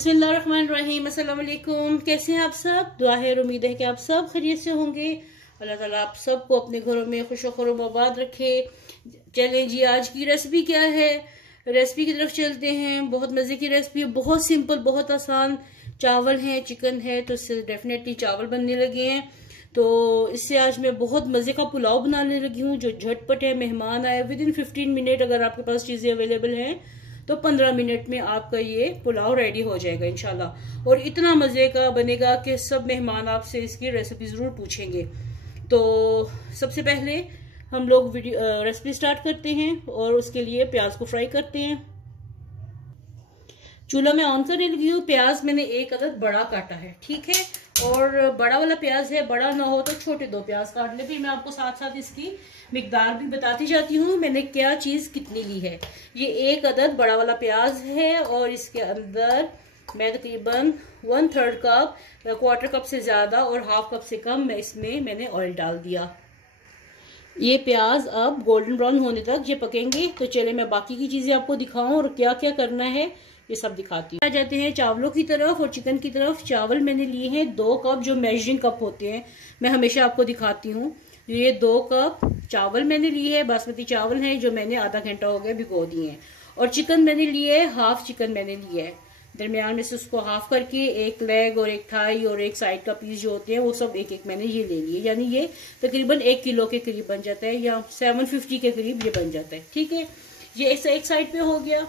बिस्मिल्लाहिर्रहमानिर्रहीम। अस्सलाम वालेकुम। कैसे हैं आप सब? दुआ है और उम्मीद है कि आप सब खैरियत से होंगे। अल्लाह ताला आप सबको अपने घरों में खुश खैर आबाद रखे। चलें जी, आज की रेसिपी क्या है? रेसिपी की तरफ चलते हैं। बहुत मज़े की रेसिपी है, बहुत सिंपल, बहुत आसान। चावल है, चिकन है, तो इससे डेफिनेटली चावल बनने लगे हैं। तो इससे आज मैं बहुत मज़े का पुलाव बनाने लगी हूँ जो झटपट है। मेहमान आए, विदिन 15 मिनट अगर आपके पास चीज़ें अवेलेबल हैं तो 15 मिनट में आपका ये पुलाव रेडी हो जाएगा इंशाल्लाह। और इतना मज़े का बनेगा कि सब मेहमान आपसे इसकी रेसिपी ज़रूर पूछेंगे। तो सबसे पहले हम लोग रेसिपी स्टार्ट करते हैं और उसके लिए प्याज को फ्राई करते हैं। चूल्हा में ऑन करने लगी हूँ। प्याज मैंने एक अदद बड़ा काटा है, ठीक है। और बड़ा वाला प्याज है, बड़ा ना हो तो छोटे 2 प्याज काट ले। फिर मैं आपको साथ साथ इसकी मिकदार भी बताती जाती हूँ मैंने क्या चीज़ कितनी ली है। ये एक अदद बड़ा वाला प्याज है और इसके अंदर मैं तकरीबन 1/3 कप, क्वार्टर कप से ज़्यादा और हाफ कप से कम मैंने ऑयल डाल दिया। ये प्याज अब गोल्डन ब्राउन होने तक ये पकेंगे। तो चले मैं बाकी की चीज़ें आपको दिखाऊं और क्या क्या करना है ये सब दिखाती हूँ। आ जाते हैं चावलों की तरफ और चिकन की तरफ। चावल मैंने लिए हैं 2 कप, जो मेजरिंग कप होते हैं, मैं हमेशा आपको दिखाती हूँ। ये 2 कप चावल मैंने लिए है, बासमती चावल हैं जो मैंने आधा घंटा हो गया भिगो दिए हैं। और चिकन मैंने लिए है, हाफ चिकन मैंने लिया है। दरमियान में से उसको हाफ करके एक लेग और एक थाई और एक साइड का पीस जो होते हैं वो सब एक एक मैंने ये ले लिए। यानी ये तकरीबन 1 किलो के करीब बन जाता है या 750 के करीब ये बन जाता है, ठीक है। ये एक साइड पे हो गया।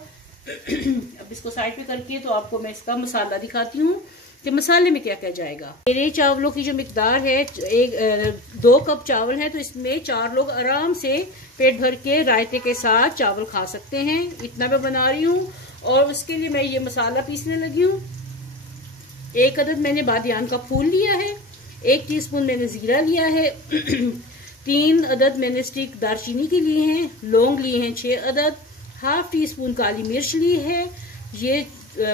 अब इसको साइड पे करके तो आपको मैं इसका मसाला दिखाती हूँ कि मसाले में क्या क्या जाएगा। मेरे चावलों की जो मिकदार है, 2 कप चावल है तो इसमें 4 लोग आराम से पेट भर के रायते के साथ चावल खा सकते हैं। इतना मैं बना रही हूँ। और उसके लिए मैं ये मसाला पीसने लगी हूँ। 1 अदद मैंने बादियान का फूल लिया है, 1 टीस्पून मैंने जीरा लिया है, 3 अदद मैंने स्टिक दालचीनी के लिए हैं, लौंग लिए हैं 6 अदद, हाफ टी स्पून काली मिर्च ली है। ये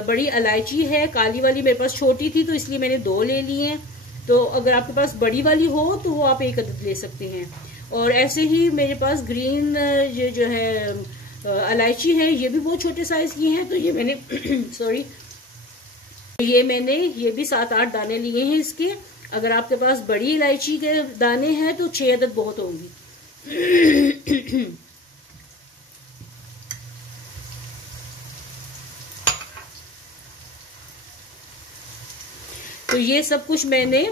बड़ी इलायची है, काली वाली मेरे पास छोटी थी तो इसलिए मैंने 2 ले ली हैं। तो अगर आपके पास बड़ी वाली हो तो वो आप 1 अदद ले सकते हैं। और ऐसे ही मेरे पास ग्रीन ये जो है इलायची है, ये भी बहुत छोटे साइज की हैं, तो ये मैंने सॉरी ये भी 7-8 दाने लिए हैं इसके। अगर आपके पास बड़ी इलायची के दाने हैं तो 6 अदद बहुत होंगी। तो ये सब कुछ मैंने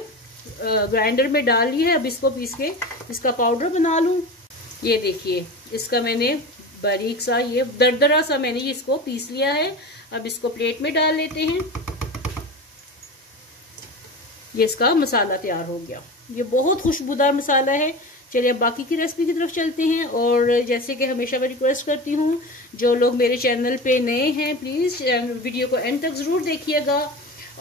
ग्राइंडर में डाल लिया है। अब इसको पीस के इसका पाउडर बना लूं। ये देखिए, इसका मैंने बारीक सा ये दरदरा सा मैंने इसको पीस लिया है। अब इसको प्लेट में डाल लेते हैं। ये इसका मसाला तैयार हो गया। ये बहुत खुशबूदार मसाला है। चलिए अब बाकी की रेसिपी की तरफ चलते हैं। और जैसे कि हमेशा मैं रिक्वेस्ट करती हूँ, जो लोग मेरे चैनल पे नए हैं प्लीज़ वीडियो को एंड तक ज़रूर देखिएगा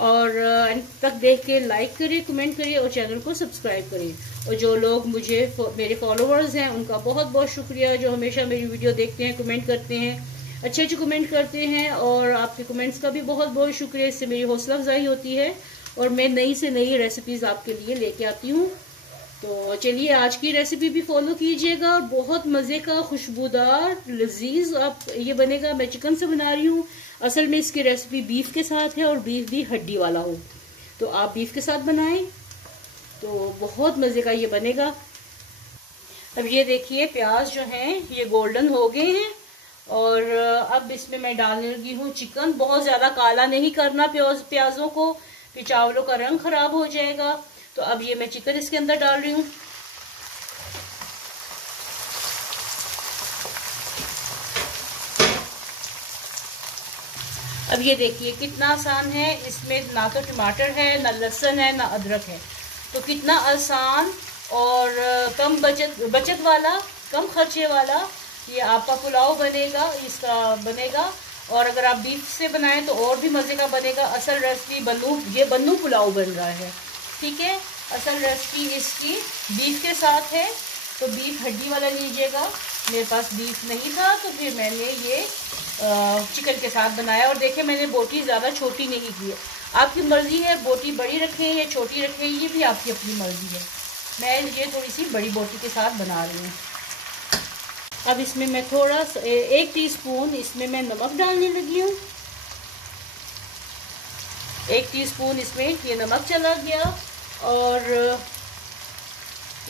और एंड तक देख के लाइक करें, कमेंट करें और चैनल को सब्सक्राइब करें। और जो लोग मेरे फॉलोअर्स हैं उनका बहुत बहुत शुक्रिया, जो हमेशा मेरी वीडियो देखते हैं, कमेंट करते हैं, अच्छे कमेंट करते हैं। और आपके कमेंट्स का भी बहुत बहुत शुक्रिया, इससे मेरी हौसला अफजाई होती है और मैं नई से नई रेसिपीज़ आपके लिए लेके आती हूँ। तो चलिए आज की रेसिपी भी फॉलो कीजिएगा। बहुत मज़े का खुशबूदार लजीज आप ये बनेगा। मैं चिकन से बना रही हूँ। असल में इसकी रेसिपी बीफ के साथ है और बीफ भी हड्डी वाला हो, तो आप बीफ के साथ बनाएं तो बहुत मज़े का ये बनेगा। अब ये देखिए प्याज जो हैं ये गोल्डन हो गए हैं और अब इसमें मैं डालने लगी हूँ चिकन। बहुत ज़्यादा काला नहीं करना प्याजों को, फिर चावलों का रंग खराब हो जाएगा। तो अब ये मैं चिकन इसके अंदर डाल रही हूँ। अब ये देखिए कितना आसान है। इसमें ना तो टमाटर है, ना लहसुन है, ना अदरक है। तो कितना आसान और कम बचत वाला, कम खर्चे वाला ये आपका पुलाव बनेगा, इसका बनेगा। और अगर आप बीफ से बनाएं तो और भी मज़े का बनेगा। असल रेसिपी ये बन्नू पुलाव बन रहा है, ठीक है। असल रेसिपी इसकी बीफ के साथ है, तो बीफ हड्डी वाला लीजिएगा। मेरे पास बीफ नहीं था तो फिर मैंने ये चिकन के साथ बनाया। और देखिए मैंने बोटी ज़्यादा छोटी नहीं की है, आपकी मर्ज़ी है बोटी बड़ी रखें या छोटी रखें, ये भी आपकी अपनी मर्ज़ी है। मैं ये थोड़ी सी बड़ी बोटी के साथ बना रही हूँ। अब इसमें मैं थोड़ा सा 1 टीस्पून इसमें मैं नमक डालने लगी हूँ। 1 टीस्पून इसमें ये नमक चला गया और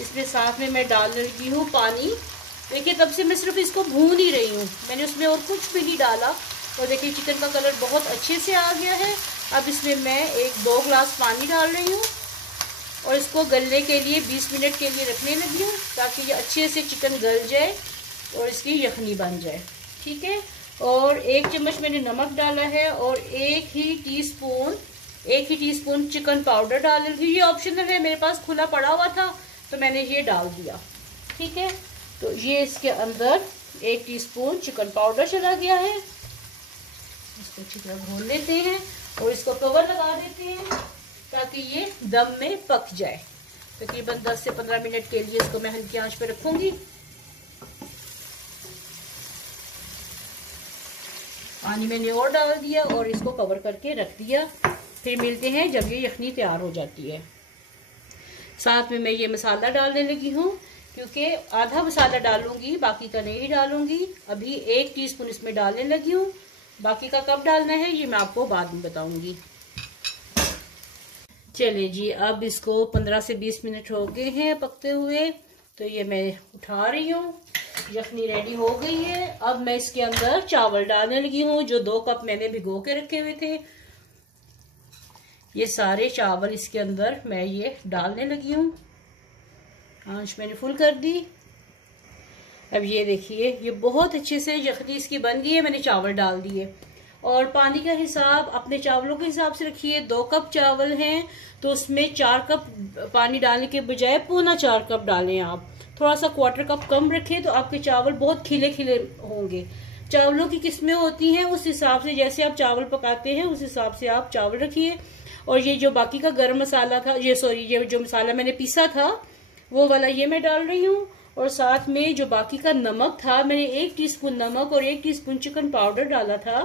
इसमें साथ में मैं डाल रही हूँ पानी। देखिए तब से मैं सिर्फ इसको भून ही रही हूँ, मैंने उसमें और कुछ भी नहीं डाला। और देखिए चिकन का कलर बहुत अच्छे से आ गया है। अब इसमें मैं 1-2 ग्लास पानी डाल रही हूँ और इसको गलने के लिए 20 मिनट के लिए रखने लगी हूँ, ताकि ये अच्छे से चिकन गल जाए और इसकी यखनी बन जाए। ठीक है, और 1 चम्मच मैंने नमक डाला है और 1 ही टीस्पून चिकन पाउडर डाल दी। ये ऑप्शनल है, मेरे पास खुला पड़ा हुआ था तो मैंने ये डाल दिया। ठीक है, तो ये इसके अंदर 1 टीस्पून चिकन पाउडर चला गया है। इसको अच्छी तरह भून लेते हैं और इसको कवर लगा देते हैं ताकि ये दम में पक जाए। तकरीबन 10 से 15 मिनट के लिए इसको मैं हल्की आंच पे रखूंगी। पानी मैंने और डाल दिया और इसको कवर करके रख दिया। फिर मिलते हैं जब ये यखनी तैयार हो जाती है। साथ में मैं ये मसाला डालने लगी हूँ, क्योंकि आधा मसाला डालूंगी, बाकी का नहीं डालूंगी। अभी 1 टीस्पून इसमें डालने लगी हूँ, बाकी का कब डालना है ये मैं आपको बाद में बताऊंगी। चलिए जी, अब इसको 15 से 20 मिनट हो गए हैं पकते हुए, तो ये मैं उठा रही हूँ। यखनी रेडी हो गई है। अब मैं इसके अंदर चावल डालने लगी हूँ, जो 2 कप मैंने भिगो के रखे हुए थे। ये सारे चावल इसके अंदर मैं ये डालने लगी हूँ। आंच मैंने फुल कर दी। अब ये देखिए, ये बहुत अच्छे से यखनी इसकी बन गई है। मैंने चावल डाल दिए और पानी का हिसाब अपने चावलों के हिसाब से रखिए। 2 कप चावल हैं तो उसमें 4 कप पानी डालने के बजाय 4.25 कप डालें आप। थोड़ा सा 1/4 कप कम रखें तो आपके चावल बहुत खिले खिले होंगे। चावलों की किस्में होती हैं, उस हिसाब से जैसे आप चावल पकाते हैं उस हिसाब से आप चावल रखिए। और ये जो बाकी का गरम मसाला था, ये जो मसाला मैंने पीसा था वो वाला ये मैं डाल रही हूँ। और साथ में जो बाकी का नमक था, मैंने 1 टीस्पून नमक और 1 टीस्पून चिकन पाउडर डाला था,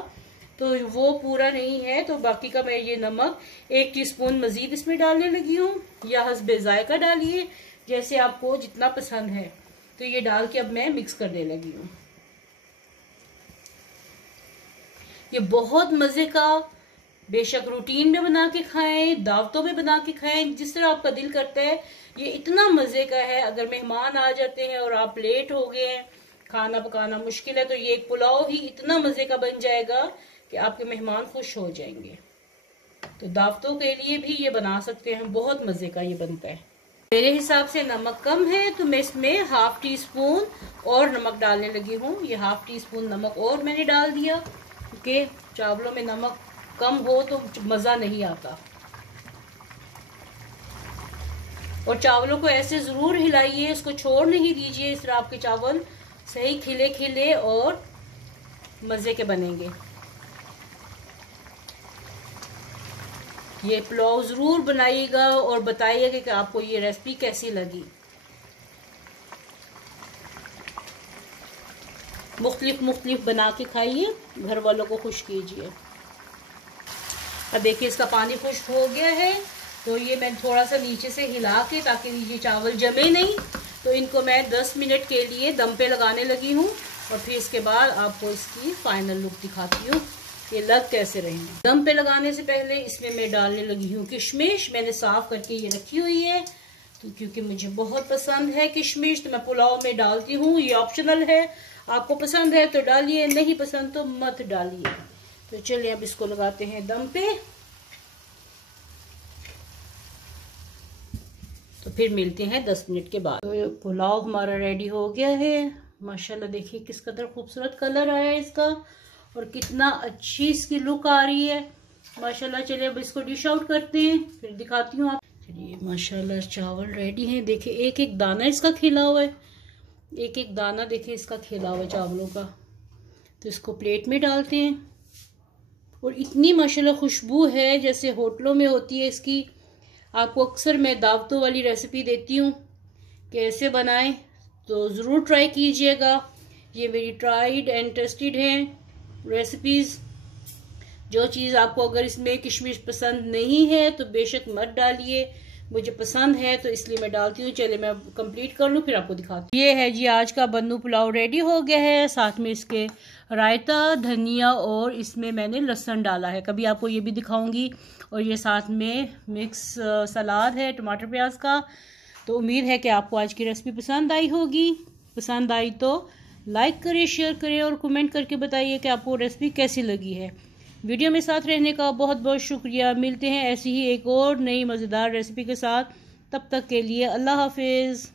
तो वो पूरा नहीं है, तो बाकी का मैं ये नमक 1 टीस्पून मजीद इसमें डालने लगी हूँ। या हस्बे जायका डालिए, जैसे आपको जितना पसंद है। तो ये डाल के अब मैं मिक्स करने लगी हूँ। ये बहुत मजे का, बेशक रूटीन में बना के खाएं, दावतों में बना के खाएं, जिस तरह आपका दिल करता है। ये इतना मजे का है। अगर मेहमान आ जाते हैं और आप लेट हो गए हैं, खाना पकाना मुश्किल है, तो ये एक पुलाव ही इतना मजे का बन जाएगा कि आपके मेहमान खुश हो जाएंगे। तो दावतों के लिए भी ये बना सकते हैं, बहुत मजे का ये बनता है। मेरे हिसाब से नमक कम है तो मैं इसमें 1/2 टीस्पून और नमक डालने लगी हूँ। ये 1/2 टीस्पून नमक और मैंने डाल दिया, क्योंकि चावलों में नमक कम हो तो मजा नहीं आता। और चावलों को ऐसे जरूर हिलाइए, इसको छोड़ नहीं दीजिए। इस तरह आपके चावल सही खिले खिले और मजे के बनेंगे। ये पुलाव जरूर बनाइएगा और बताइएगा कि आपको ये रेसिपी कैसी लगी। मुख्तलिफ बना के खाइए, घर वालों को खुश कीजिए। अब देखिए इसका पानी खुश्क हो गया है, तो ये मैं थोड़ा सा नीचे से हिला के, ताकि ये चावल जमे नहीं, तो इनको मैं 10 मिनट के लिए दम पे लगाने लगी हूँ। और फिर इसके बाद आपको इसकी फाइनल लुक दिखाती हूँ ये लग कैसे रहेंगे। दम पे लगाने से पहले इसमें मैं डालने लगी हूँ किशमिश। मैंने साफ करके ये रखी हुई है, तो क्योंकि मुझे बहुत पसंद है किशमिश, तो मैं पुलाव में डालती हूँ। ये ऑप्शनल है, आपको पसंद है तो डालिए, नहीं पसंद तो मत डालिए। तो चलिए अब इसको लगाते हैं दम पे, तो फिर मिलते हैं 10 मिनट के बाद। तो पुलाव हमारा रेडी हो गया है। माशाल्लाह देखिए किस कदर खूबसूरत कलर आया है इसका, और कितना अच्छी इसकी लुक आ रही है माशाल्लाह। चलिए अब इसको डिश आउट करते हैं, फिर दिखाती हूँ आप। चलिए माशाल्लाह चावल रेडी हैं। देखिए एक एक दाना इसका खिला हुआ है, एक एक दाना देखिए इसका खिला हुआ है चावलों का। तो इसको प्लेट में डालते हैं, और इतनी माशाल्लाह खुशबू है जैसे होटलों में होती है इसकी। आपको अक्सर मैं दावतों वाली रेसिपी देती हूँ, कैसे बनाएं, तो ज़रूर ट्राई कीजिएगा। ये मेरी ट्राइड एंड टेस्टेड हैं रेसिपीज़। जो चीज़ आपको अगर इसमें किशमिश पसंद नहीं है तो बेशक मत डालिए, मुझे पसंद है तो इसलिए मैं डालती हूँ। चलिए मैं कंप्लीट कर लूँ फिर आपको दिखाती हूँ। ये है जी आज का बन्नू पुलाव रेडी हो गया है। साथ में इसके रायता, धनिया और इसमें मैंने लहसुन डाला है, कभी आपको ये भी दिखाऊंगी। और ये साथ में मिक्स सलाद है टमाटर प्याज का। तो उम्मीद है कि आपको आज की रेसिपी पसंद आई होगी। पसंद आई तो लाइक करिए, शेयर करिए और कमेंट करके बताइए कि आपको रेसिपी कैसी लगी है। वीडियो में साथ रहने का बहुत बहुत शुक्रिया। मिलते हैं ऐसी ही एक और नई मज़ेदार रेसिपी के साथ। तब तक के लिए अल्लाह हाफिज़।